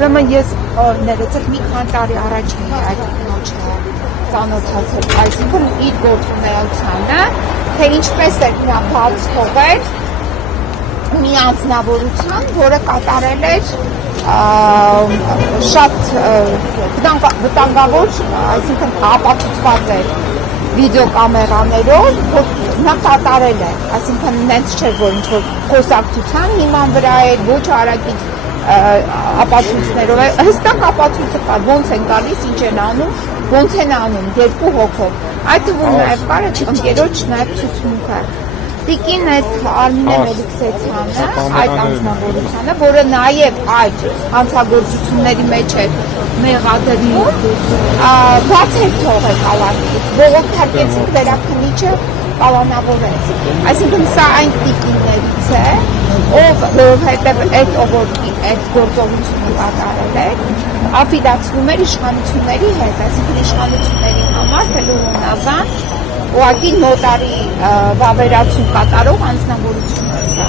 ուրեմն ես ներեցեք մի քանի տարի առաջ էի այդ կնոջը ծանոթացել, այսինքն իր գործունեությանը, թե ինչպես էր նա բաց թողել մի անձնավորության, որը կատարել էր շատ վտանգավոր, այսինքն ապացուցված էր վիդեոկամերաներով, որ նա կատարել է, այսինքն նենց չէր, որ ինչ-որ խոսակցության հիման վրա էր, ոչ արագից ապացույցներով է, հստակ ապացույցը կար, ոնց են գալիս, ինչ են անում, ոնց են անում, երկու հոգով, այդ թվում նաև կար ընկերոջ նաև ցուցմունքը։ Տիկին այդ Արմինե Մելիքսեթյանը, այդ անձնավորությունը, որը նաև այդ հանցագործությունների մեջ էր մեղադրվում, բաց էր թողել կալանից, բողոքարկեցին վերաքննիչը կալանավորեց։ Այսինքն սա այն տիկիններից է, ով որովհետև այդ գործողությունը կատարել էր, ապիրացվում էր իշխանությունների հետ, այսինքն իշխանությունների համար թելուրոնազան ուղղակի նոտարի վավերացում կատարող անձնավորություն է սա։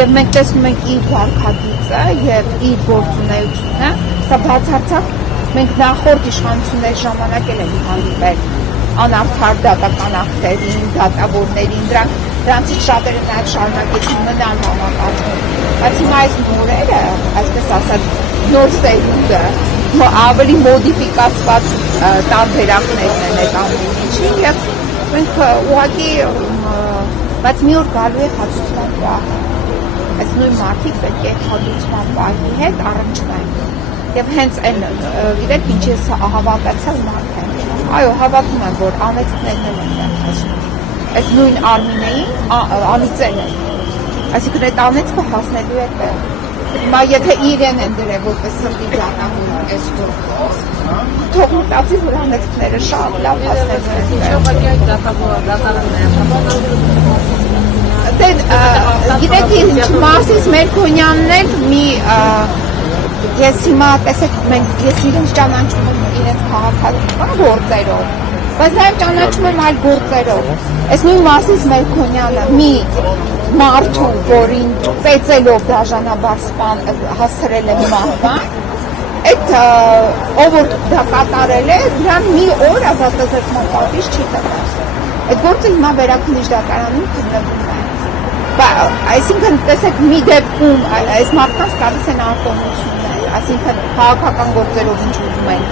Եվ մենք տեսնում ենք իր վարքագիծը եւ իր գործունեությունը, սա բացարձակ մենք նախորդ իշխանությունների ժամանակ էլ ենք հանդիպել անարդար դատական ակտերին, դատավորներին, դրանցից շատերը նաև շարունակեցին մնալ համակարգում։ Բայց հիմա այս նորերը, այսպես ասած, նոր սերունդը, ավելի մոդիֆիկացված տարբերակներն են այդ ամեն ինչի եւ մենք ուղղակի բայց մի օր գալու է հացուցման պահը։ Այս նույն մարդիկ պետք է հացուցման պահի հետ առնչվեն։ Եվ հենց այն գիտեք ինչ ես հավատացել մարդ եմ։ Այո, հավատում եմ, որ անեծքներն են ներկայացնում։ Այդ նույն Արմինեին անիծել են։ Այսինքն այդ անեծքը հասնելու է տեղ։ Հիմա եթե իրեն են դրել որպես սրտի դատավոր այս գործով, թող մտածի, որ անեծքները շատ լավ հասնելու են տեղ։ Ուղղակի այդ դատավորը գիտեք ինչ Մասիս Մերքոնյանն էլ մի ես հիմա տեսեք ես իրենց ճանաչում եմ իրենց քաղաքական գործերով, բայց նաև ճանաչում եմ այլ գործերով։ Այս նույն Մասիս Մերքոնյանը մի մարդու, որին ծեծելով դաժանաբար հասցրել է մահվան, այդ ով որ դա կատարել է, դրան մի օր ազատազրկման պատիժ չի տրվել։ Այդ գործը հիմա վերաքննիչ դատարանում քննվում է։ Այսինքն տեսեք մի դեպքում այս մարդկանց տալիս են արտոնություններ, այսինքն քաղաքական գործերով ինչ ուզում են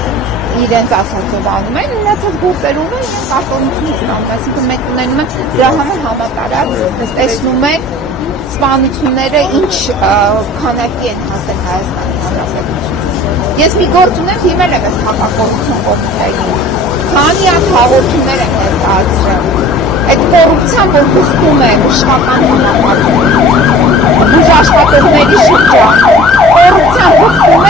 իրենց ասածով անում են, մնացած գործերով են արտոնություն անում, այսինքն մենք ունենում ենք դրա համար համատարած տեսնում են սպանությունները ինչ քանակի են հասել Հայաստանի Հանրապետությունում։ Ես մի գործ ունեմ, հիմնել եմ այս հակակոռուպցիոն կոմիտեին, քանի հատ հաղորդումներ եմ ներկայացրել։ Այդ կոռուպցիան, որ բխում է իշխական համակարգում, բուժաշխատողների շրջանում, կոռուպցիան բխում է